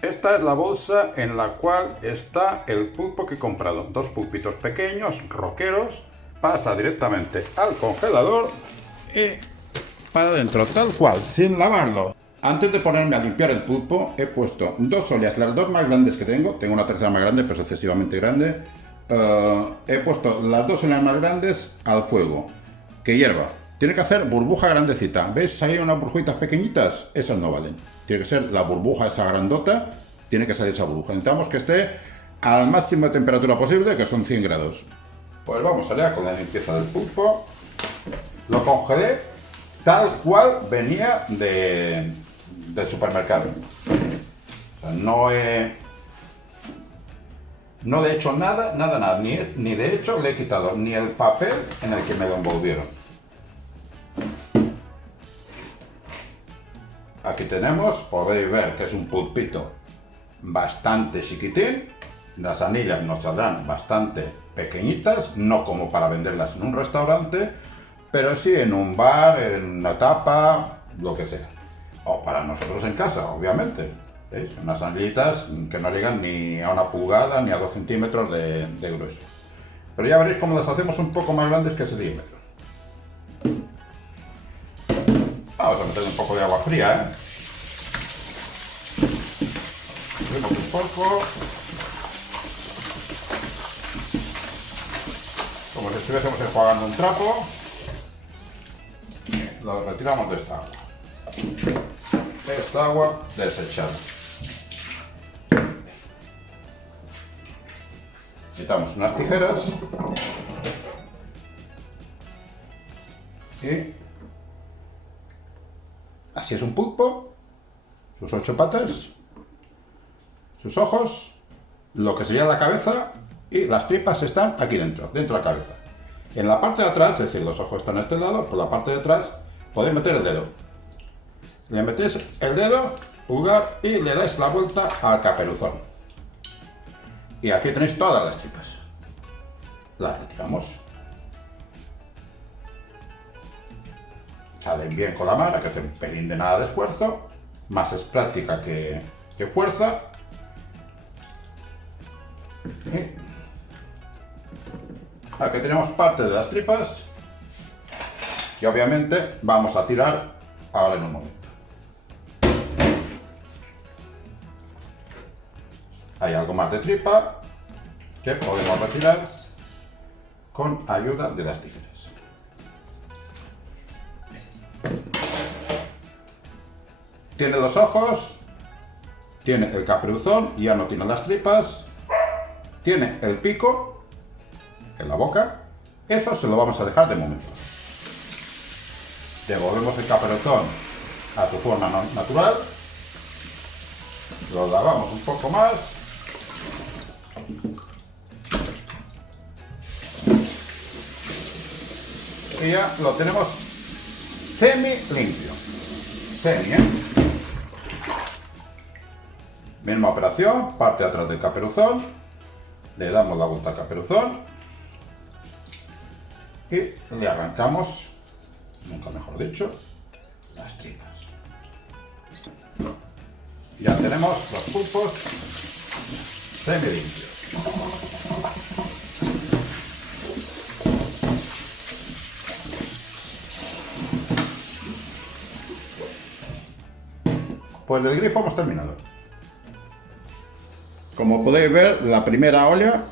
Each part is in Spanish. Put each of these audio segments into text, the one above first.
Esta es la bolsa en la cual está el pulpo que he comprado. Dos pulpitos pequeños, roqueros. Pasa directamente al congelador y para adentro, tal cual, sin lavarlo. Antes de ponerme a limpiar el pulpo, he puesto dos ollas, las dos más grandes que tengo una tercera más grande, pero es excesivamente grande. He puesto las dos ollas más grandes al fuego, que hierva. Tiene que hacer burbuja grandecita. ¿Veis ahí unas burbujitas pequeñitas? Esas no valen. Tiene que ser la burbuja esa grandota, tiene que salir esa burbuja. Necesitamos que esté al máximo de temperatura posible, que son 100 grados. Pues vamos allá con la limpieza del pulpo. Lo congelé tal cual venía del supermercado. O sea, no le he hecho nada, ni de hecho le he quitado ni el papel en el que me lo envolvieron. Aquí tenemos, podéis ver que es un pulpito bastante chiquitín. Las anillas nos saldrán bastante pequeñitas, no como para venderlas en un restaurante, pero sí en un bar, en una tapa, lo que sea. O para nosotros en casa, obviamente. ¿Veis? Unas anillitas que no llegan ni a 1 pulgada ni a 2 centímetros de grueso. Pero ya veréis cómo las hacemos un poco más grandes que ese diámetro. Vamos a meter un poco de agua fría, ¿eh? Subimos un poco. Como si estuviésemos enjuagando un trapo. Y lo retiramos de esta agua. Esta agua desechada. Quitamos unas tijeras. Y así es un pulpo, sus 8 patas, sus ojos, lo que sería la cabeza y las tripas están aquí dentro de la cabeza. En la parte de atrás, es decir, los ojos están a este lado, por la parte de atrás podéis meter el dedo. Le metéis el dedo, pulgar y le dais la vuelta al caperuzón. Y aquí tenéis todas las tripas. Las retiramos. Salen bien con la mano, que hace un pelín de nada de esfuerzo, más es práctica que fuerza. Y aquí tenemos parte de las tripas, que obviamente vamos a tirar ahora en un momento. Hay algo más de tripa que podemos retirar con ayuda de las tijeras. Tiene los ojos, tiene el caperuzón, ya no tiene las tripas, tiene el pico en la boca. Eso se lo vamos a dejar de momento. Devolvemos el caperuzón a su forma natural, lo lavamos un poco más y ya lo tenemos semi limpio. Semi, ¿eh? Misma operación, parte de atrás del caperuzón, le damos la vuelta al caperuzón y le arrancamos, nunca mejor dicho, las tripas. Ya tenemos los pulpos semi limpios. Pues del grifo hemos terminado. Como podéis ver, la primera olla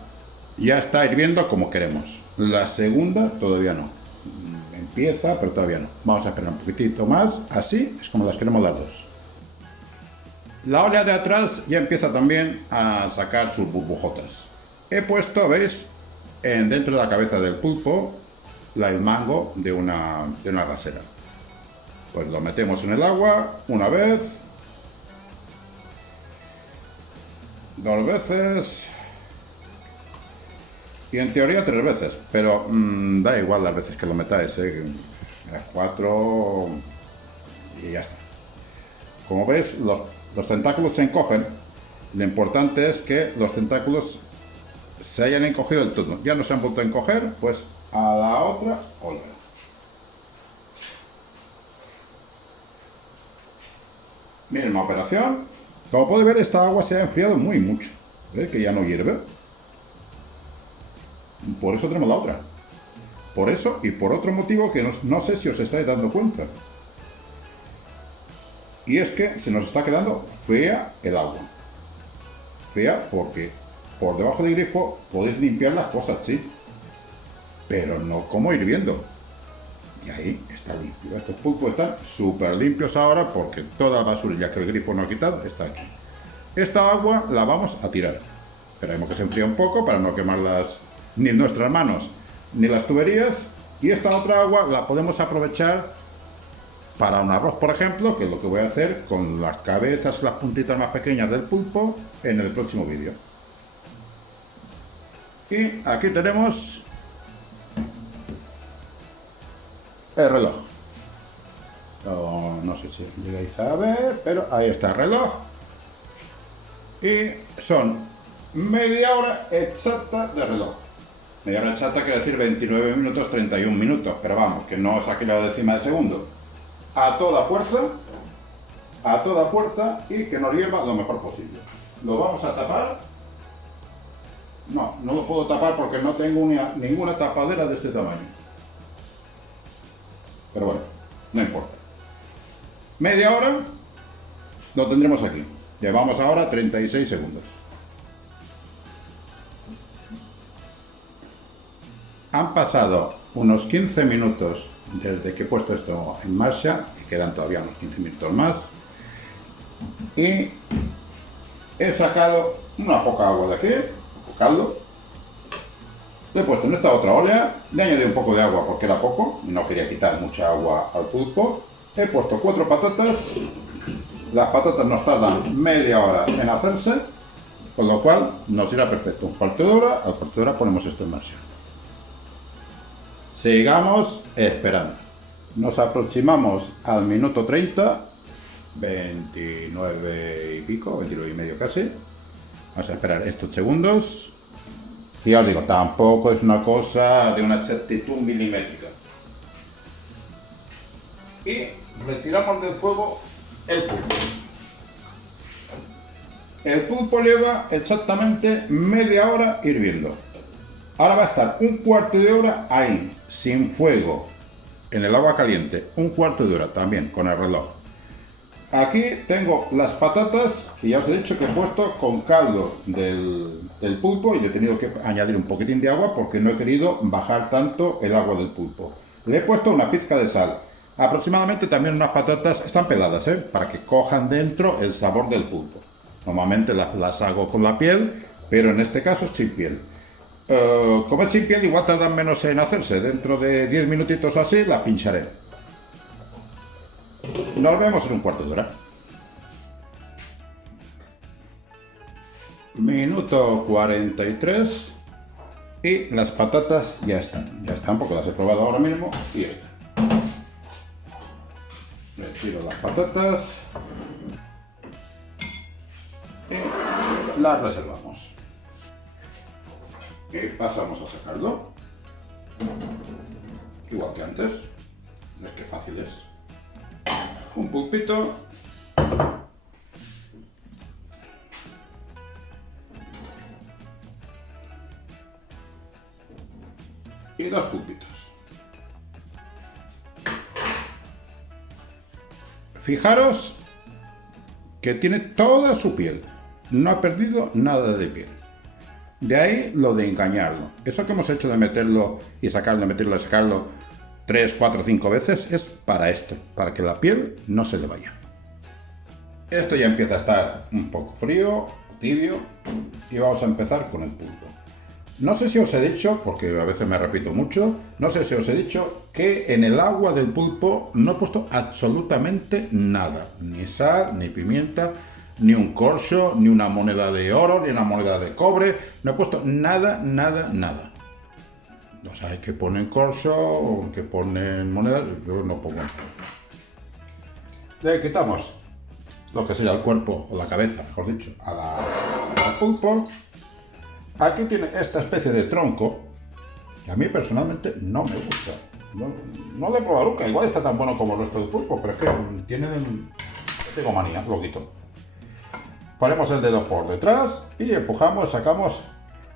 ya está hirviendo como queremos. La segunda todavía no. Empieza, pero todavía no. Vamos a esperar un poquitito más. Así es como las queremos las dos. La olla de atrás ya empieza también a sacar sus burbujotas. He puesto, ¿veis? Dentro de la cabeza del pulpo, el mango de una rasera. Pues lo metemos en el agua una vez. 2 veces y en teoría 3 veces, pero da igual las veces que lo metáis, 4 y ya está. Como veis, los tentáculos se encogen. Lo importante es que los tentáculos se hayan encogido del todo. Ya no se han vuelto a encoger, pues a la otra olla. Misma operación. Como puede ver, esta agua se ha enfriado muy mucho. ¿Ve que ya no hierve? Por eso tenemos la otra. Por eso y por otro motivo que no sé si os estáis dando cuenta. Y es que se nos está quedando fea el agua. Fea porque por debajo del grifo podéis limpiar las cosas, sí. Pero no como hirviendo. Y ahí está limpio. Estos pulpos están súper limpios ahora porque toda la basurilla que el grifo no ha quitado está aquí. Esta agua la vamos a tirar. Esperemos que se enfríe un poco para no quemar ni nuestras manos ni las tuberías. Y esta otra agua la podemos aprovechar para un arroz, por ejemplo, que es lo que voy a hacer con las cabezas, las puntitas más pequeñas del pulpo en el próximo vídeo. Y aquí tenemos el reloj. No sé si llegáis a ver, pero ahí está el reloj. Y son media hora exacta de reloj. Media hora exacta quiere decir 29 minutos 31 minutos, pero vamos, que no saque la décima de segundo. A toda fuerza y que nos hierva lo mejor posible. Lo vamos a tapar. No lo puedo tapar porque no tengo ninguna tapadera de este tamaño. Pero bueno, no importa. Media hora lo tendremos aquí. Llevamos ahora 36 segundos. Han pasado unos 15 minutos desde que he puesto esto en marcha, y quedan todavía unos 15 minutos más. Y he sacado una poca agua de aquí, un poco caldo. Lo he puesto en esta otra olla, le he añadido un poco de agua porque era poco, y no quería quitar mucha agua al pulpo. He puesto 4 patatas. Las patatas nos tardan media hora en hacerse, con lo cual nos irá perfecto. Un cuarto de hora, al cuarto de hora ponemos esto en marcha. Sigamos esperando. Nos aproximamos al minuto 30, 29 y pico, 29 y medio casi. Vamos a esperar estos segundos. Y ya os digo, tampoco es una cosa de una exactitud milimétrica. Y retiramos del fuego el pulpo. El pulpo lleva exactamente media hora hirviendo. Ahora va a estar un cuarto de hora ahí, sin fuego, en el agua caliente. Un cuarto de hora también, con el reloj. Aquí tengo las patatas, que ya os he dicho que he puesto con caldo del pulpo y le he tenido que añadir un poquitín de agua porque no he querido bajar tanto el agua del pulpo. Le he puesto una pizca de sal. Aproximadamente también unas patatas, están peladas, para que cojan dentro el sabor del pulpo. Normalmente las hago con la piel, pero en este caso sin piel. Como es sin piel, igual tardan menos en hacerse. Dentro de 10 minutitos así, la pincharé. Nos vemos en un cuarto de hora. Minuto 43. Y las patatas ya están porque las he probado ahora mismo y ya están. Retiro las patatas y las reservamos. Y pasamos a sacarlo. Igual que antes. ¿Ves qué fácil es? Un pulpito. Y 2 pulpitos. Fijaros que tiene toda su piel. No ha perdido nada de piel. De ahí lo de engañarlo. Eso que hemos hecho de meterlo y sacarlo, meterlo y sacarlo 3, 4, 5 veces es para esto, para que la piel no se le vaya. Esto ya empieza a estar un poco frío, tibio, y vamos a empezar con el pulpo. No sé si os he dicho, porque a veces me repito mucho, no sé si os he dicho que en el agua del pulpo no he puesto absolutamente nada. Ni sal, ni pimienta, ni un corcho, ni una moneda de oro, ni una moneda de cobre. No he puesto nada, nada, nada. O sea, hay que poner corcho, que ponen monedas, yo no pongo. Le quitamos lo que sería el cuerpo, o la cabeza, mejor dicho, al pulpo. Aquí tiene esta especie de tronco, que a mí personalmente no me gusta. No lo he probado nunca, igual está tan bueno como el resto del pulpo, pero es que tengo manía, lo quito. Ponemos el dedo por detrás y empujamos, sacamos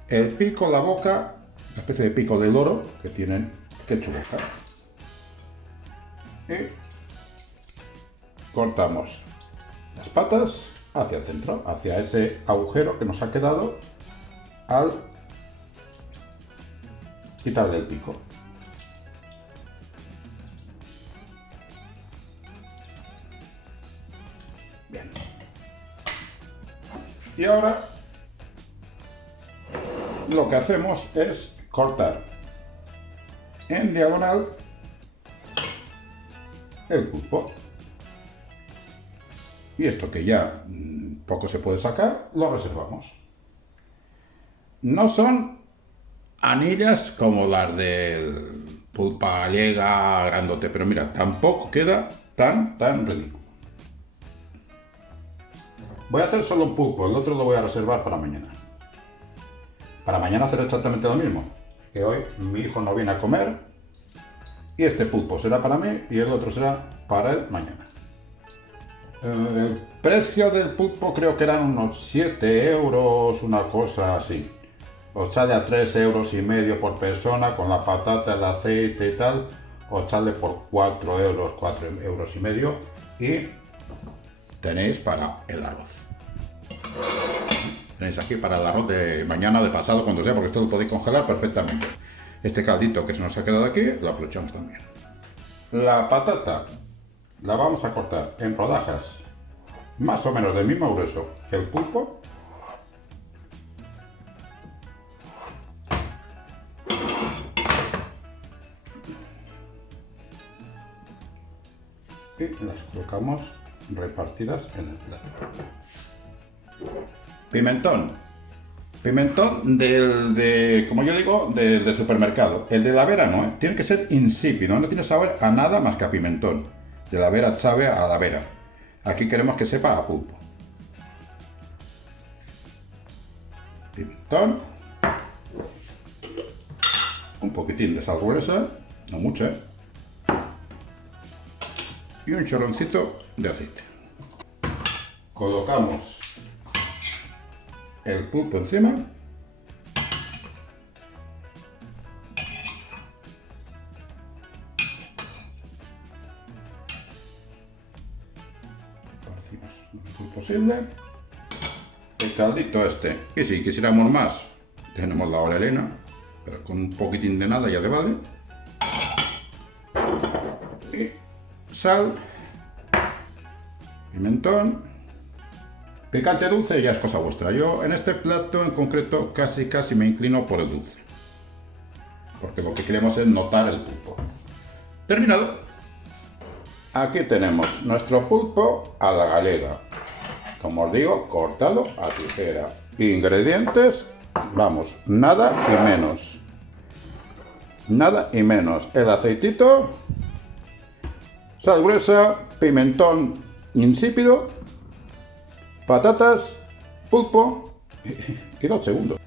el pico, la boca, una especie de pico de loro que tienen que chulejar. Y cortamos las patas hacia el centro, hacia ese agujero que nos ha quedado al quitarle el pico. Bien. Y ahora lo que hacemos es cortar en diagonal el pulpo. Y esto que ya poco se puede sacar, lo reservamos. No son anillas como las del pulpa gallega grandote, pero mira, tampoco queda tan ridículo. Voy a hacer solo un pulpo, el otro lo voy a reservar para mañana. Para mañana hacer exactamente lo mismo, que hoy mi hijo no viene a comer y este pulpo será para mí y el otro será para él mañana. El precio del pulpo creo que eran unos 7 euros, una cosa así. Os sale a 3,5 € por persona con la patata, el aceite y tal. Os sale por 4 euros, 4,5 € y tenéis para el arroz. Tenéis aquí para el arroz de mañana, de pasado, cuando sea, porque esto lo podéis congelar perfectamente. Este caldito que se nos ha quedado aquí, lo aprovechamos también. La patata la vamos a cortar en rodajas más o menos del mismo grueso que el pulpo. Y las colocamos repartidas en el plato. Pimentón. Pimentón como yo digo, del supermercado. El de la Vera no, ¿eh? Tiene que ser insípido, no tiene sabor a nada más que a pimentón. De la Vera sabe a la Vera. Aquí queremos que sepa a pulpo. Pimentón. Un poquitín de sal gruesa, no mucho, ¿eh? Y un chorroncito de aceite. Colocamos el pulpo encima. Partimos lo mejor posible. El caldito este. Y si quisiéramos más, tenemos la orelena, pero con un poquitín de nada ya le vale. Y sal, pimentón, picante dulce ya es cosa vuestra. Yo en este plato en concreto casi me inclino por el dulce, porque lo que queremos es notar el pulpo. Terminado. Aquí tenemos nuestro pulpo a la galega. Como os digo, cortado a tijera. Ingredientes, vamos, nada y menos. Nada y menos. El aceitito, sal gruesa, pimentón insípido, patatas, pulpo y 2 segundos.